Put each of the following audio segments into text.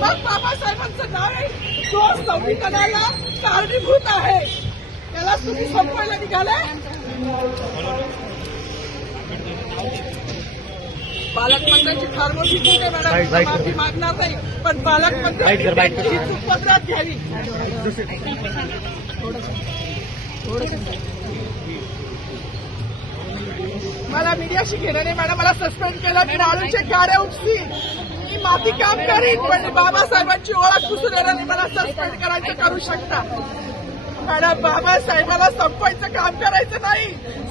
मग बाबासाहेबांचं नाव आहे जो संविधानाला कारणीभूत आहे त्याला तुम्ही संपवायला निघालाय. पालकमंत्र्यांची फार मोठी चूक आहे मॅडम, माफी मागणार नाही, पण पालकमंत्र्यांची चूक पदरात घ्यावी. मला मीडियाशी घेणं नाही मॅडम, मला सस्पेंड केलं, मी नाळूचे गाड्या उपसी, मी माती काम करीन, पण बाबासाहेबांची ओळख पुसून येणार नाही. मला सस्पेंड करायचं करू शकता मॅडम. बाबासाहेबाला संपवायचं काम करायचं नाही.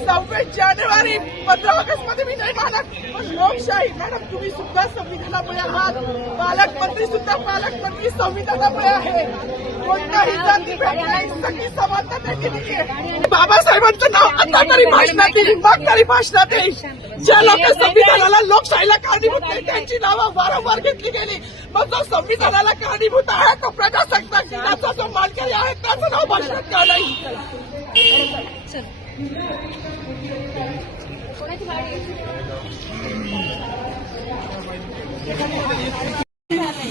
26 जानेवारी 15 ऑगस्ट मध्ये मी नाही मानत, पण लोकशाही मॅडम तुम्ही सुद्धा संविधानामुळे आहात, पालकमंत्री सुद्धा पालकमंत्री संविधानामुळे आहे. कोणताही जातीभेद नाही, सगळी समानता केली आहे. बाबासाहेबांचं नाव आता तरी भाषणात येईल, मग तरी भाषणात येईल. ज्या लोक संविधानाला लोकशाहीला कारणीभूत नाही त्यांची नावं वारंवार घेतली गेली, मग जो संविधानाला कारणीभूत आहे तो प्रजासत्ताक दिनाचा जो मानकरी आहे त्याचं नाव भाषणात का नाही.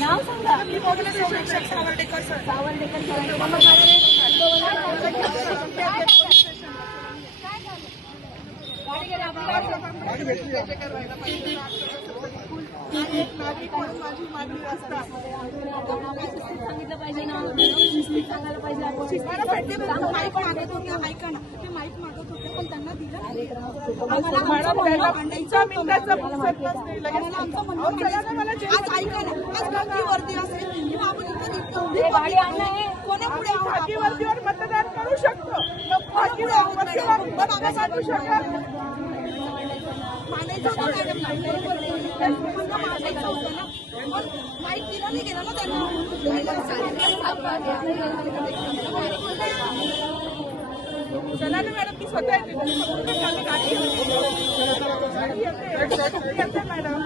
नाव सांगा. मी बघले सावर्डेकर सर. सावर्डेकर नागरिक म्हणून माझी मागणी असता सांगितलं पाहिजे ना, सांगायला पाहिजे. माईक मागत होत्या, ऐका ना, ते माईक मागत होते पण त्यांना दिलं. आज ऐका ना, आज गांधी वर्दी असेल किंवा आपण कोणापुढे खाकी वर्दीवर मतदान करू शकतो, बाबासाहेब शकत मानायचं होतं मॅडम, मानायचं होतं ना, पण माहीत दिला नाही गेला ना त्यांना. चला ना मॅडम, मी स्वतः येते मॅडम.